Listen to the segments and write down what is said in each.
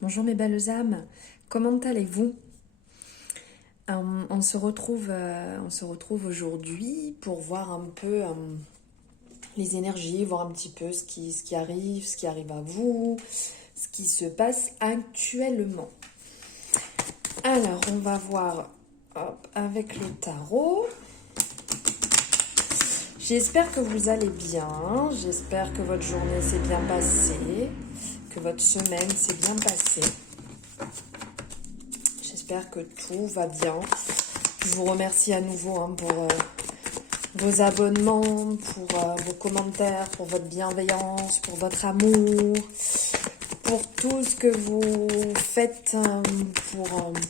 Bonjour mes belles âmes, comment allez-vous? On se retrouve aujourd'hui pour voir un peu les énergies, voir un petit peu ce qui arrive à vous, ce qui se passe actuellement. Alors, on va voir avec le tarot. J'espère que vous allez bien, j'espère que votre journée s'est bien passée, que votre semaine s'est bien passée. J'espère que tout va bien. Je vous remercie à nouveau pour vos abonnements, pour vos commentaires, pour votre bienveillance, pour votre amour, pour tout ce que vous faites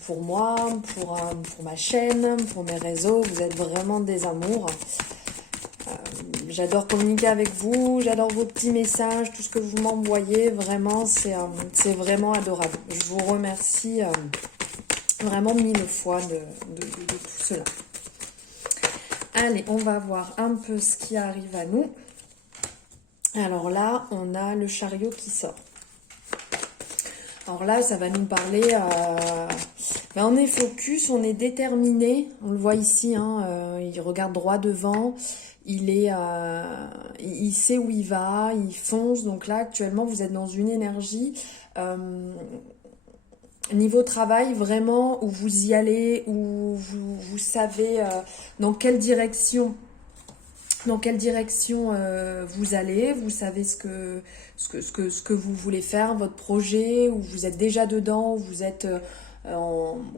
pour moi, pour ma chaîne, pour mes réseaux. Vous êtes vraiment des amours. J'adore communiquer avec vous, j'adore vos petits messages, tout ce que vous m'envoyez. Vraiment, c'est vraiment adorable. Je vous remercie vraiment mille fois de tout cela. Allez, on va voir un peu ce qui arrive à nous. Alors là, on a le chariot qui sort. Alors là, ça va nous parler... on est focus, on est déterminé. On le voit ici, il regarde droit devant. Il sait où il va, il fonce. Donc là, actuellement, vous êtes dans une énergie... niveau travail, vraiment, où vous y allez, où vous savez dans quelle direction vous allez, vous savez ce que vous voulez faire, votre projet, où vous êtes déjà dedans, où vous êtes,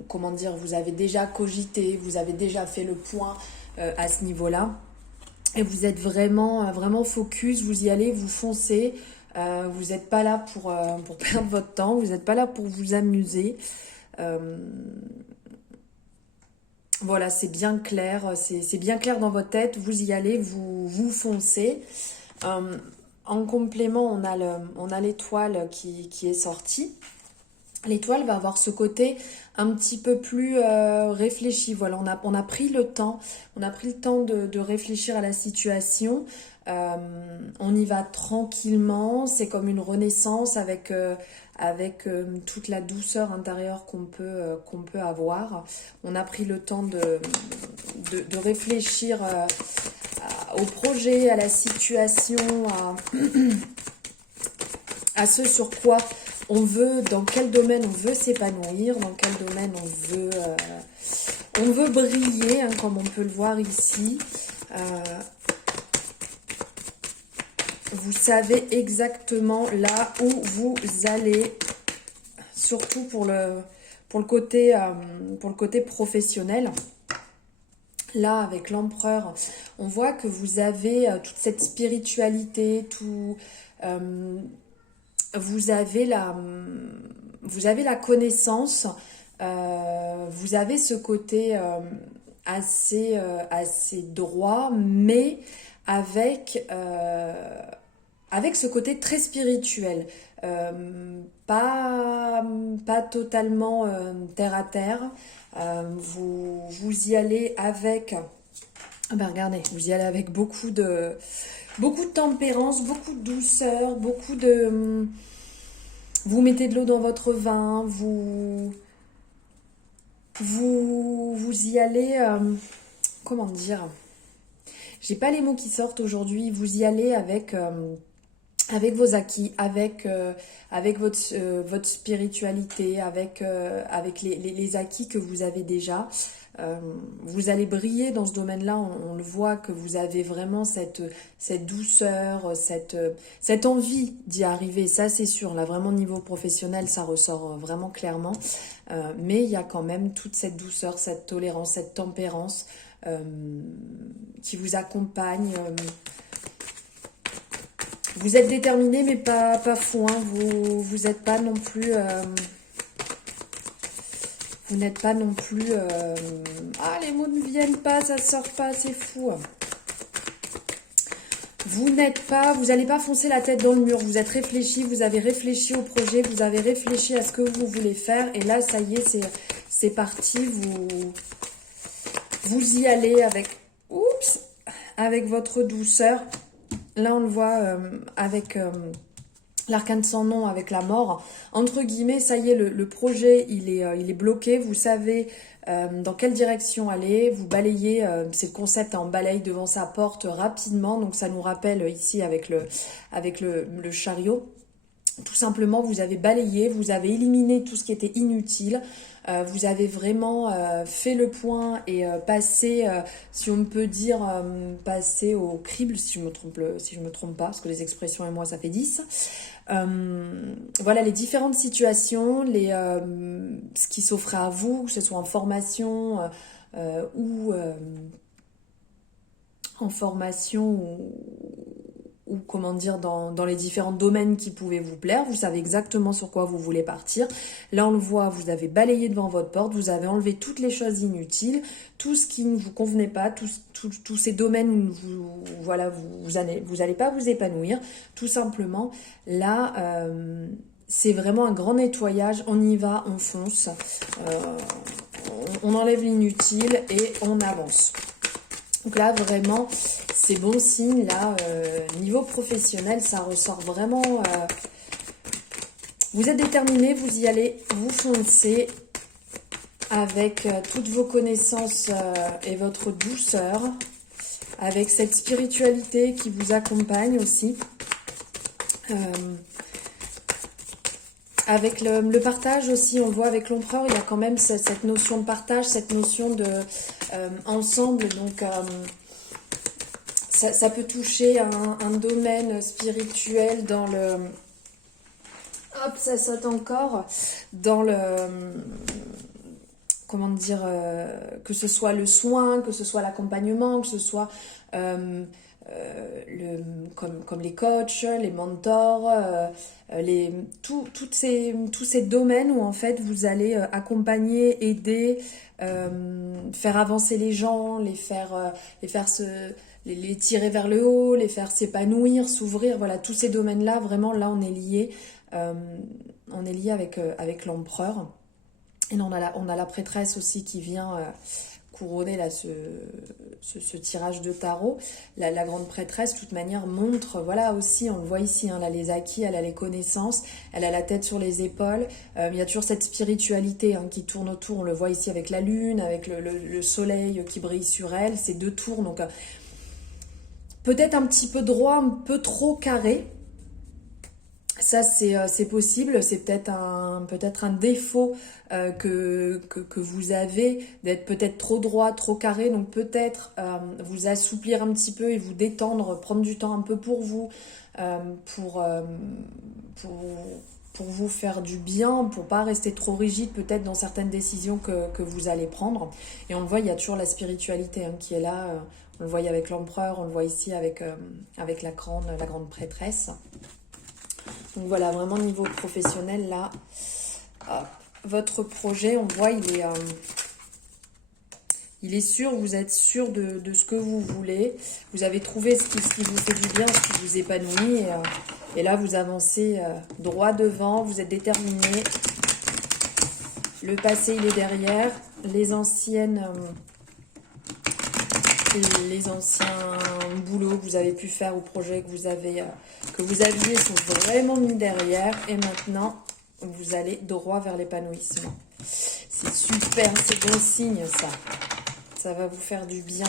comment dire, vous avez déjà cogité, vous avez déjà fait le point à ce niveau-là. Et vous êtes vraiment focus, vous y allez, vous foncez. Vous n'êtes pas là pour perdre votre temps, vous n'êtes pas là pour vous amuser. Voilà, c'est bien clair, c'est bien clair dans votre tête, vous y allez, vous foncez. En complément, on a l'étoile qui est sortie. L'étoile va avoir ce côté un petit peu plus réfléchi. Voilà, on a pris le temps, de réfléchir à la situation. On y va tranquillement. C'est comme une renaissance avec toute la douceur intérieure qu'on peut avoir. On a pris le temps de réfléchir au projet, à la situation, à ce sur quoi on veut, dans quel domaine on veut s'épanouir, dans quel domaine on veut briller, comme on peut le voir ici. Vous savez exactement là où vous allez, surtout pour le côté professionnel. Là, avec l'empereur, on voit que vous avez toute cette spiritualité, vous avez la connaissance, vous avez ce côté assez droit, mais avec ce côté très spirituel, pas totalement terre à terre. Vous y allez avec, regardez, vous y allez avec beaucoup de tempérance, beaucoup de douceur, vous mettez de l'eau dans votre vin, vous y allez, comment dire, j'ai pas les mots qui sortent aujourd'hui, vous y allez avec vos acquis, avec votre spiritualité, avec les acquis que vous avez déjà. Vous allez briller dans ce domaine-là, on le voit que vous avez vraiment cette douceur, cette envie d'y arriver, ça c'est sûr, là vraiment niveau professionnel ça ressort vraiment clairement, mais il y a quand même toute cette douceur, cette tolérance, cette tempérance qui vous accompagne. Vous êtes déterminé mais pas fou, vous n'êtes pas non plus... vous n'êtes pas non plus... Ah, les mots ne viennent pas, ça sort pas, c'est fou. Vous n'allez pas foncer la tête dans le mur. Vous êtes réfléchi, vous avez réfléchi au projet, vous avez réfléchi à ce que vous voulez faire. Et là, ça y est, c'est parti. Vous y allez avec votre douceur. Là, on le voit avec l'arcane sans nom avec la mort. Entre guillemets, ça y est, le projet, il est bloqué. Vous savez dans quelle direction aller. Vous balayez, c'est le concept, on balaye devant sa porte rapidement. Donc ça nous rappelle ici avec le chariot. Tout simplement, vous avez balayé, vous avez éliminé tout ce qui était inutile. Vous avez vraiment fait le point et passé, si on peut dire, passé au crible, si je me trompe pas, parce que les expressions et moi, ça fait 10. Voilà les différentes situations, ce qui s'offrait à vous, que ce soit en formation ou ou comment dire, dans les différents domaines qui pouvaient vous plaire. Vous savez exactement sur quoi vous voulez partir. Là, on le voit, vous avez balayé devant votre porte, vous avez enlevé toutes les choses inutiles, tout ce qui ne vous convenait pas, tous ces domaines où vous allez pas vous épanouir. Tout simplement, là, c'est vraiment un grand nettoyage. On y va, on fonce, on enlève l'inutile et on avance. Donc là, vraiment, c'est bon signe. Là, niveau professionnel, ça ressort vraiment... vous êtes déterminé, vous y allez, vous foncez avec toutes vos connaissances et votre douceur, avec cette spiritualité qui vous accompagne aussi. Avec le partage aussi, on voit avec l'empereur, il y a quand même cette notion de partage, cette notion de ensemble. Donc, ça peut toucher un domaine spirituel dans le... Hop, ça saute encore. Dans le... Comment dire, que ce soit le soin, que ce soit l'accompagnement, que ce soit... comme les coachs, les mentors, tous ces domaines où en fait vous allez accompagner, aider, faire avancer les gens, les tirer vers le haut, les faire s'épanouir, s'ouvrir, voilà, tous ces domaines-là, vraiment là on est lié avec l'empereur. Et là, on a la prêtresse aussi qui vient couronner là, ce tirage de tarot. La grande prêtresse, de toute manière, montre, voilà aussi, on le voit ici, hein, elle a les acquis, elle a les connaissances, elle a la tête sur les épaules. Il y a toujours cette spiritualité qui tourne autour, on le voit ici avec la lune, avec le soleil qui brille sur elle, ces deux tours. Donc peut-être un petit peu droit, un peu trop carré. Ça, c'est possible, c'est peut-être un défaut que vous avez, d'être peut-être trop droit, trop carré, donc peut-être vous assouplir un petit peu et vous détendre, prendre du temps un peu pour vous, pour vous faire du bien, pour pas rester trop rigide peut-être dans certaines décisions que vous allez prendre. Et on le voit, il y a toujours la spiritualité qui est là, on le voyait avec l'empereur, on le voit ici avec la grande prêtresse. Donc voilà, vraiment niveau professionnel, là, votre projet, on voit, il est sûr, vous êtes sûr de ce que vous voulez. Vous avez trouvé ce qui vous fait du bien, ce qui vous épanouit. Et là, vous avancez droit devant, vous êtes déterminé. Le passé, il est derrière. Les anciens boulots que vous avez pu faire ou projets que vous aviez sont vraiment mis derrière. Et maintenant, vous allez droit vers l'épanouissement. C'est super, c'est bon signe ça. Ça va vous faire du bien.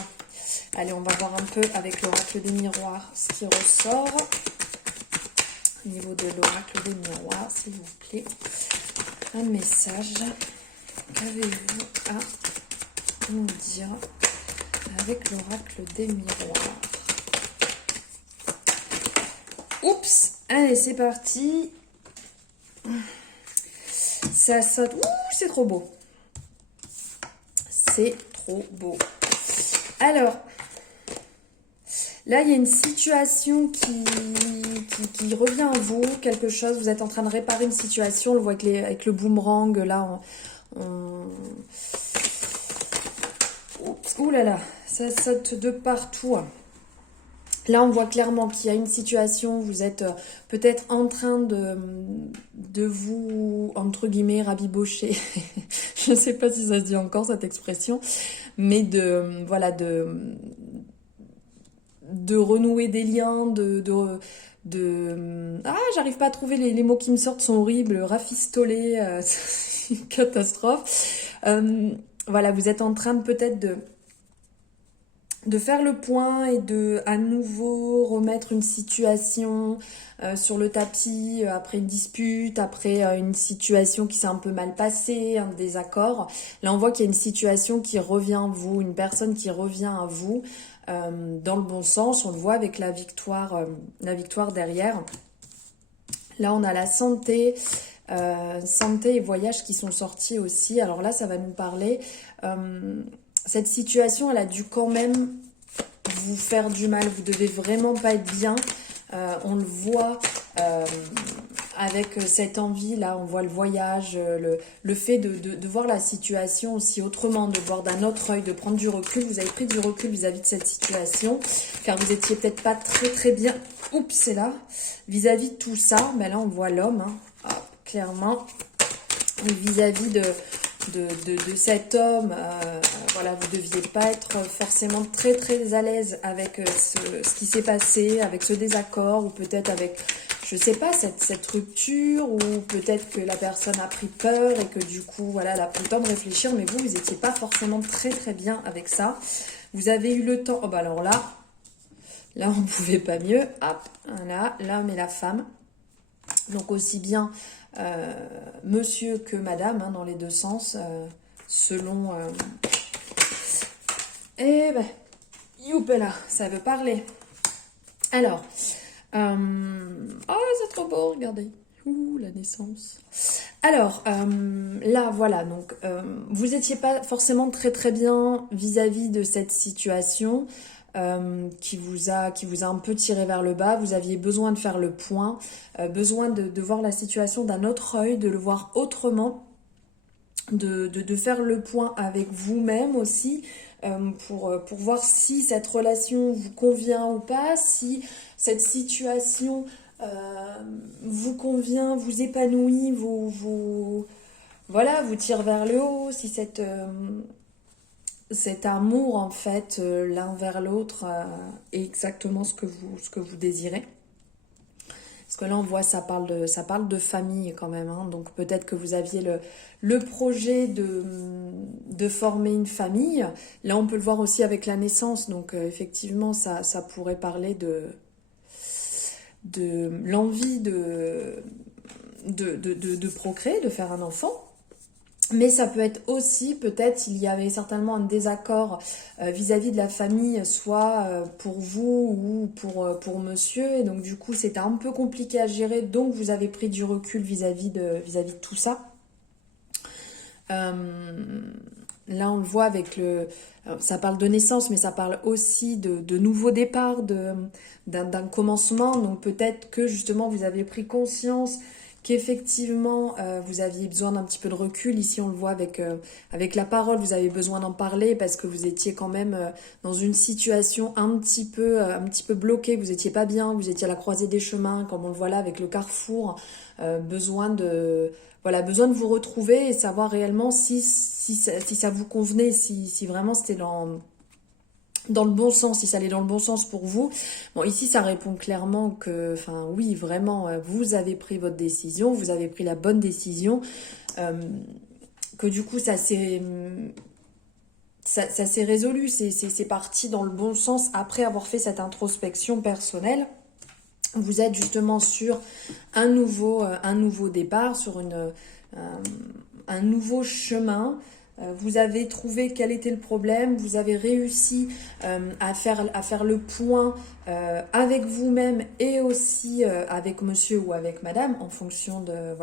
Allez, on va voir un peu avec l'oracle des miroirs ce qui ressort. Au niveau de l'oracle des miroirs, s'il vous plaît. Un message. Qu'avez-vous à nous dire avec l'oracle des miroirs? Oups! Allez, c'est parti. Ça saute. Ouh, c'est trop beau. C'est trop beau. Alors, là, il y a une situation qui revient à vous, quelque chose. Vous êtes en train de réparer une situation. On le voit avec le boomerang. Là, ouh là là, ça saute de partout. Là, on voit clairement qu'il y a une situation où vous êtes peut-être en train de vous, entre guillemets, rabibocher. Je ne sais pas si ça se dit encore, cette expression. Mais de renouer des liens, Ah, j'arrive pas à trouver les mots qui me sortent, sont horribles, rafistolé, c'est une catastrophe. Voilà, vous êtes en train de peut-être de faire le point et de à nouveau remettre une situation sur le tapis après une dispute, après une situation qui s'est un peu mal passée, un désaccord. Là, on voit qu'il y a une situation qui revient à vous, une personne qui revient à vous dans le bon sens. On le voit avec la victoire derrière. Là, on a la santé. Santé et voyage qui sont sortis aussi. Alors là, ça va nous parler. Cette situation, elle a dû quand même vous faire du mal. Vous devez vraiment pas être bien. On le voit avec cette envie là, on voit le voyage, le fait de voir la situation aussi autrement, de voir d'un autre œil, de prendre du recul. Vous avez pris du recul vis-à-vis de cette situation, car vous étiez peut-être pas très bien. Oups, c'est là. Vis-à-vis de tout ça, mais là on voit l'homme, hein. Ah, clairement, vis-à-vis de cet homme, voilà, vous deviez pas être forcément très à l'aise avec ce qui s'est passé, avec ce désaccord, ou peut-être avec, je sais pas, cette rupture, ou peut-être que la personne a pris peur et que du coup, voilà, elle a pris le temps de réfléchir, mais vous étiez pas forcément très bien avec ça. Vous avez eu le temps, oh bah alors là on pouvait pas mieux, hop, voilà, l'homme et la femme. Donc aussi bien monsieur que madame, hein, dans les deux sens, selon... Eh ben, youpela, ça veut parler. Alors, oh, c'est trop beau, regardez. Ouh, la naissance. Alors, là, voilà, donc, vous n'étiez pas forcément très bien vis-à-vis de cette situation. Qui vous a un peu tiré vers le bas. Vous aviez besoin de faire le point, besoin de voir la situation d'un autre œil, de le voir autrement, de faire le point avec vous-même aussi, pour voir si cette relation vous convient ou pas, si cette situation vous convient, vous épanouit, voilà, vous tire vers le haut, si cet amour, en fait, l'un vers l'autre, est exactement ce que vous désirez. Parce que là, on voit, ça parle de famille quand même, hein. Donc peut-être que vous aviez le projet de former une famille. Là, on peut le voir aussi avec la naissance. Donc effectivement, ça pourrait parler de l'envie de procréer, de faire un enfant. Mais ça peut être aussi, peut-être, il y avait certainement un désaccord vis-à-vis de la famille, soit pour vous ou pour monsieur. Et donc, du coup, c'était un peu compliqué à gérer. Donc, vous avez pris du recul vis-à-vis de tout ça. Là, on le voit avec ça parle de naissance, mais ça parle aussi de nouveau départ, d'un commencement. Donc, peut-être que, justement, vous avez pris conscience qu'effectivement vous aviez besoin d'un petit peu de recul. Ici on le voit avec la parole, vous avez besoin d'en parler parce que vous étiez quand même dans une situation un petit peu bloquée, vous étiez pas bien, vous étiez à la croisée des chemins, comme on le voit là avec le carrefour, besoin de vous retrouver et savoir réellement si ça vous convenait, si vraiment c'était dans le bon sens, si ça allait dans le bon sens pour vous. Bon, ici, ça répond clairement que, enfin, oui, vraiment, vous avez pris votre décision, vous avez pris la bonne décision, que du coup, ça s'est résolu, c'est parti dans le bon sens après avoir fait cette introspection personnelle. Vous êtes justement sur un nouveau départ, sur un nouveau chemin. Vous avez trouvé quel était le problème, vous avez réussi à faire le point avec vous-même et aussi avec monsieur ou avec madame en fonction de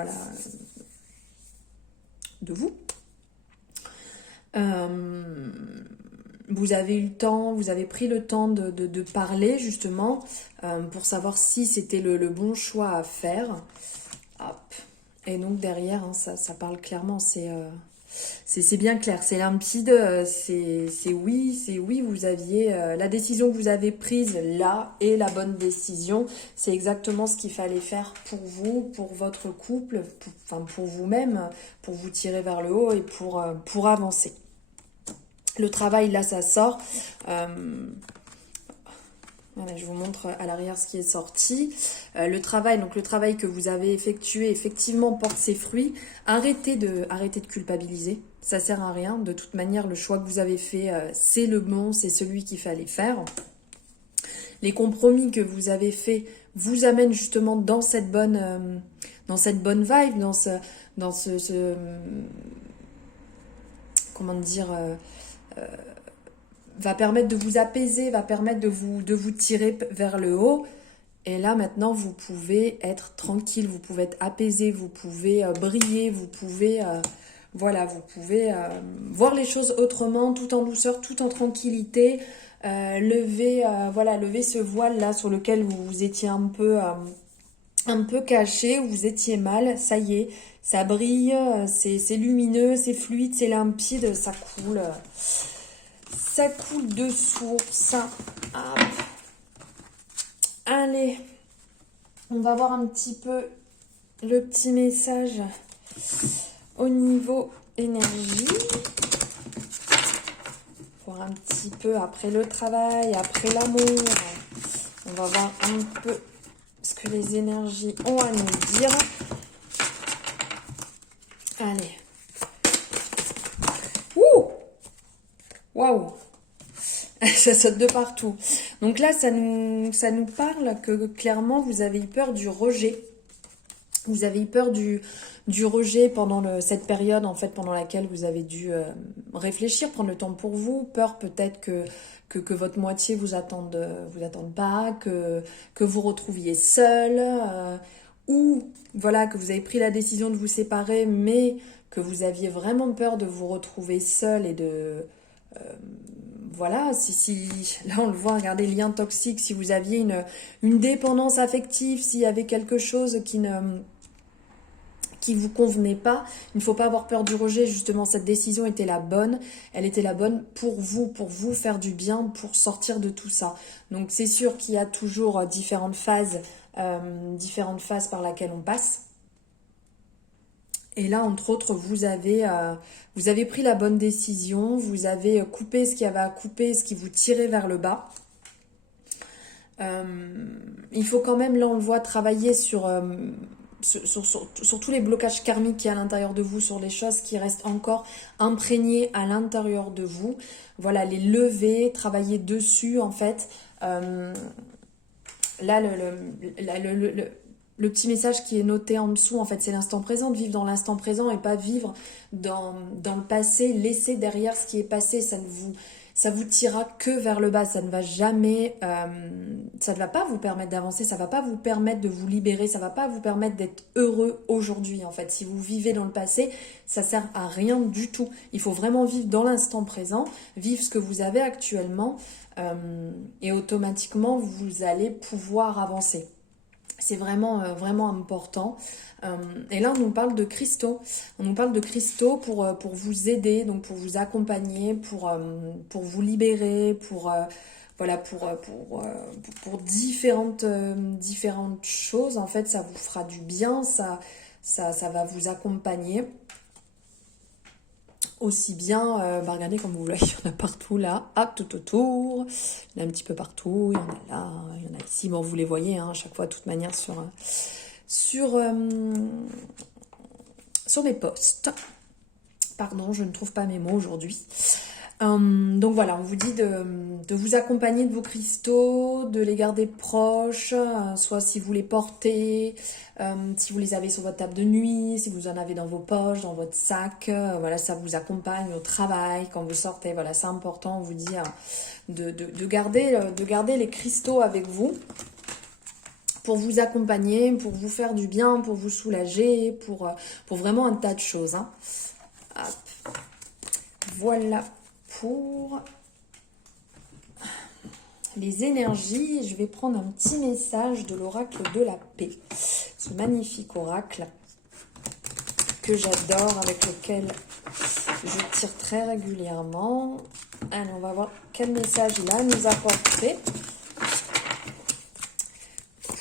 vous. Vous avez eu le temps, vous avez pris le temps de parler justement pour savoir si c'était le bon choix à faire. Hop. Et donc derrière, hein, ça parle clairement, c'est bien clair, c'est limpide, c'est oui, vous aviez la décision que vous avez prise là est la bonne décision. C'est exactement ce qu'il fallait faire pour vous, pour votre couple, pour vous-même, pour vous tirer vers le haut et pour avancer. Le travail, là, ça sort. Voilà, je vous montre à l'arrière ce qui est sorti. Le travail, donc le travail que vous avez effectué, effectivement, porte ses fruits. Arrêtez de culpabiliser. Ça sert à rien. De toute manière, le choix que vous avez fait, c'est le bon, c'est celui qu'il fallait faire. Les compromis que vous avez faits vous amènent justement dans cette bonne vibe, dans ce comment dire, va permettre de vous apaiser, va permettre de vous tirer vers le haut. Et là, maintenant, vous pouvez être tranquille, vous pouvez être apaisé, vous pouvez briller, vous pouvez, voilà, vous pouvez voir les choses autrement, tout en douceur, tout en tranquillité. Lever ce voile-là sur lequel vous étiez un peu caché, où vous étiez mal, ça y est, ça brille, c'est lumineux, c'est fluide, c'est limpide, ça coule. Ça coule de source. Hop. Allez, on va voir un petit peu le petit message au niveau énergie. Voir un petit peu après le travail, après l'amour. On va voir un peu ce que les énergies ont à nous dire. Allez. Ouh! Waouh! Ça saute de partout. Donc là, ça nous parle que clairement, vous avez eu peur du rejet. Vous avez eu peur du rejet pendant cette période, en fait, pendant laquelle vous avez dû réfléchir, prendre le temps pour vous. Peur peut-être que votre moitié vous attende pas, que vous retrouviez seul, ou voilà, que vous avez pris la décision de vous séparer, mais que vous aviez vraiment peur de vous retrouver seul et de... voilà, si là on le voit, regardez, lien toxique, si vous aviez une dépendance affective, s'il y avait quelque chose qui vous convenait pas, il ne faut pas avoir peur du rejet, justement cette décision était la bonne, elle était la bonne pour vous faire du bien, pour sortir de tout ça. Donc c'est sûr qu'il y a toujours différentes phases par lesquelles on passe. Et là, entre autres, vous avez pris la bonne décision, vous avez coupé ce qu'il y avait à couper, ce qui vous tirait vers le bas. Il faut quand même, là on le voit, travailler sur tous les blocages karmiques qu'il y a à l'intérieur de vous, sur les choses qui restent encore imprégnées à l'intérieur de vous. Voilà, les lever, travailler dessus en fait. Là, le petit message qui est noté en dessous, en fait, c'est l'instant présent, de vivre dans l'instant présent et pas vivre dans le passé, laisser derrière ce qui est passé, ça vous tirera que vers le bas, ça ne va jamais, ça ne va pas vous permettre d'avancer, ça ne va pas vous permettre de vous libérer, ça ne va pas vous permettre d'être heureux aujourd'hui, en fait. Si vous vivez dans le passé, ça sert à rien du tout. Il faut vraiment vivre dans l'instant présent, vivre ce que vous avez actuellement, et automatiquement, vous allez pouvoir avancer. C'est vraiment, vraiment important. Et là, on nous parle de cristaux. On nous parle de cristaux pour vous aider, donc pour vous accompagner, pour vous libérer, pour différentes choses. En fait, ça vous fera du bien, ça va vous accompagner. Aussi bien, regardez comme vous voyez, il y en a partout là, tout autour, il y en a un petit peu partout, il y en a là, il y en a ici, bon vous les voyez à chaque fois de toute manière sur mes posts. Pardon, je ne trouve pas mes mots aujourd'hui. Donc voilà, on vous dit de vous accompagner de vos cristaux, de les garder proches, soit si vous les portez, si vous les avez sur votre table de nuit, si vous en avez dans vos poches, dans votre sac, voilà, ça vous accompagne au travail, quand vous sortez, voilà, c'est important, on vous dit de garder les cristaux avec vous pour vous accompagner, pour vous faire du bien, pour vous soulager, pour vraiment un tas de choses. Hein. Hop. Voilà. Pour les énergies, je vais prendre un petit message de l'oracle de la paix. Ce magnifique oracle que j'adore, avec lequel je tire très régulièrement. Allez, on va voir quel message il a à nous apporter pour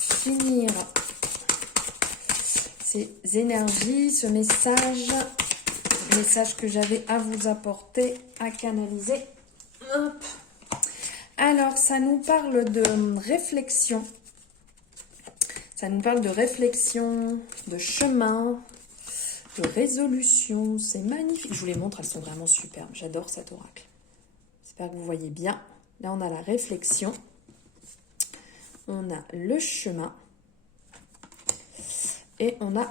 finir ces énergies, ce message que j'avais à vous apporter, à canaliser. Hop. Alors, ça nous parle de réflexion. Ça nous parle de réflexion, de chemin, de résolution. C'est magnifique. Je vous les montre, elles sont vraiment superbes. J'adore cet oracle. J'espère que vous voyez bien. Là, on a la réflexion. On a le chemin. Et on a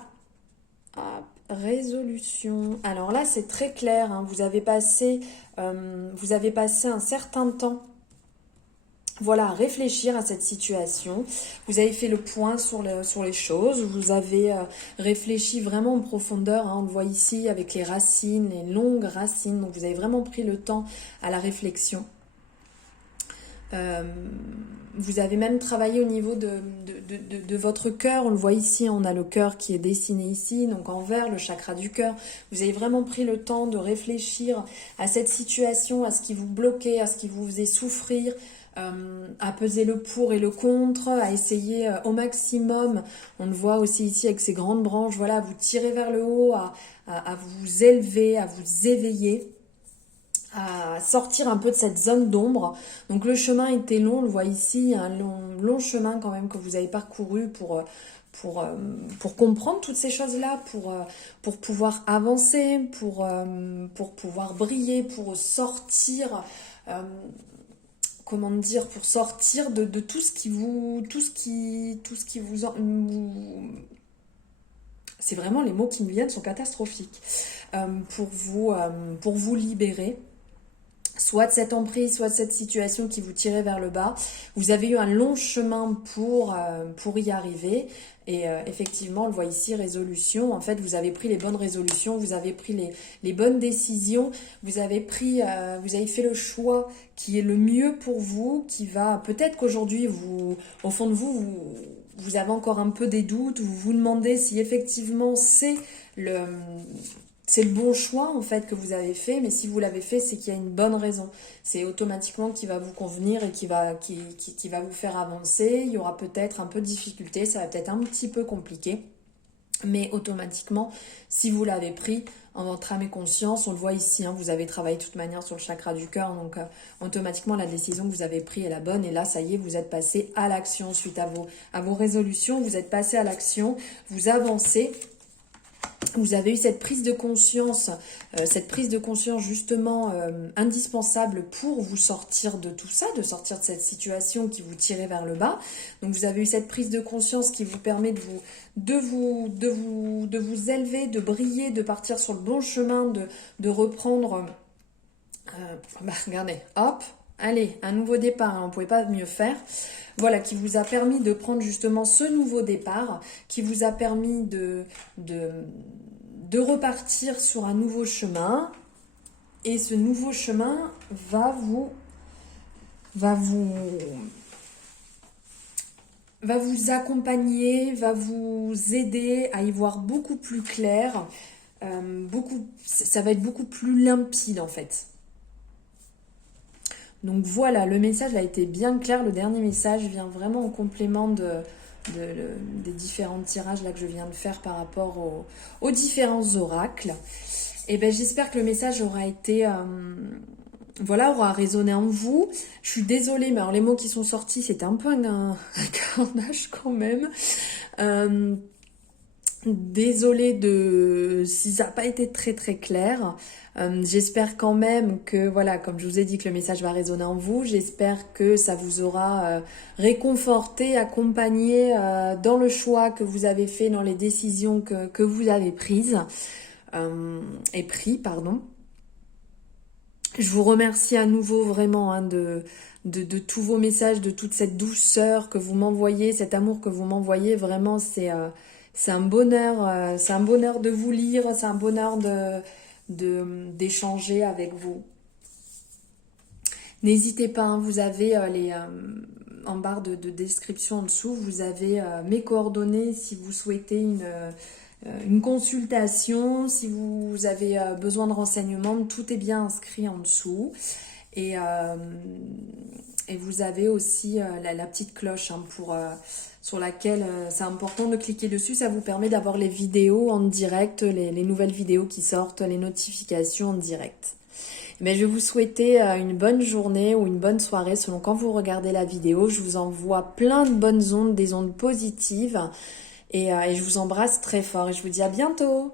résolution. Alors là, c'est très clair. Hein. Vous avez passé un certain temps, voilà, à réfléchir à cette situation. Vous avez fait le point sur les choses. Vous avez réfléchi vraiment en profondeur. Hein. On le voit ici avec les racines, les longues racines. Donc vous avez vraiment pris le temps à la réflexion. Vous avez même travaillé au niveau de votre cœur. On le voit ici, on a le cœur qui est dessiné ici, donc en vert, le chakra du cœur. Vous avez vraiment pris le temps de réfléchir à cette situation, à ce qui vous bloquait, à ce qui vous faisait souffrir, à peser le pour et le contre, à essayer au maximum. On le voit aussi ici avec ces grandes branches, voilà, à vous tirer vers le haut, à vous élever, à vous éveiller, à sortir un peu de cette zone d'ombre. Donc le chemin était long, on le voit ici, un long chemin quand même que vous avez parcouru pour comprendre toutes ces choses-là, pour pouvoir avancer, pour pouvoir briller, pour sortir, comment dire, pour sortir de tout ce qui vous, c'est vraiment les mots qui me viennent sont catastrophiques, pour vous libérer. Soit de cette emprise, soit de cette situation qui vous tirait vers le bas. Vous avez eu un long chemin pour y arriver. Et effectivement, on le voit ici, résolution. En fait, vous avez pris les bonnes résolutions, vous avez pris les bonnes décisions, vous avez fait le choix qui est le mieux pour vous, qui va, peut-être qu'aujourd'hui, au fond de vous avez encore un peu des doutes, vous vous demandez si effectivement c'est le bon choix en fait que vous avez fait, mais si vous l'avez fait, c'est qu'il y a une bonne raison. C'est automatiquement qui va vous convenir et qui va vous faire avancer. Il y aura peut-être un peu de difficulté, ça va peut-être un petit peu compliqué, mais automatiquement, si vous l'avez pris en votre âme et conscience, on le voit ici, hein, vous avez travaillé de toute manière sur le chakra du cœur, donc automatiquement la décision que vous avez prise est la bonne, et là ça y est, vous êtes passé à l'action suite à vos résolutions, vous êtes passé à l'action, vous avancez. Vous avez eu cette prise de conscience justement indispensable pour vous sortir de tout ça, de sortir de cette situation qui vous tirait vers le bas. Donc vous avez eu cette prise de conscience qui vous permet de vous élever, de briller, de partir sur le bon chemin, de reprendre. Regardez, hop, allez, un nouveau départ, hein, on ne pouvait pas mieux faire. Voilà, qui vous a permis de prendre justement ce nouveau départ, qui vous a permis de repartir sur un nouveau chemin. Et ce nouveau chemin va vous accompagner, va vous aider à y voir beaucoup plus clair. Ça va être beaucoup plus limpide en fait. Donc voilà, le message a été bien clair. Le dernier message vient vraiment en complément des différents tirages là que je viens de faire par rapport aux différents oracles. Et ben j'espère que le message aura été aura résonné en vous. Je suis désolée, mais alors les mots qui sont sortis, c'était un peu un carnage quand même. Désolée si ça n'a pas été très très clair. J'espère quand même que, voilà, comme je vous ai dit, que le message va résonner en vous. J'espère que ça vous aura réconforté, accompagné dans le choix que vous avez fait, dans les décisions que vous avez prises pardon. Je vous remercie à nouveau vraiment hein, de tous vos messages, de toute cette douceur que vous m'envoyez, cet amour que vous m'envoyez. Vraiment, c'est un bonheur de vous lire, c'est un bonheur d'échanger avec vous. N'hésitez pas, hein, vous avez en barre de description en dessous, vous avez mes coordonnées si vous souhaitez une consultation, si vous avez besoin de renseignements, tout est bien inscrit en dessous. Et vous avez aussi la petite cloche hein, sur laquelle c'est important de cliquer dessus. Ça vous permet d'avoir les vidéos en direct, les nouvelles vidéos qui sortent, les notifications en direct. Mais je vais vous souhaiter une bonne journée ou une bonne soirée selon quand vous regardez la vidéo. Je vous envoie plein de bonnes ondes, des ondes positives et je vous embrasse très fort et je vous dis à bientôt.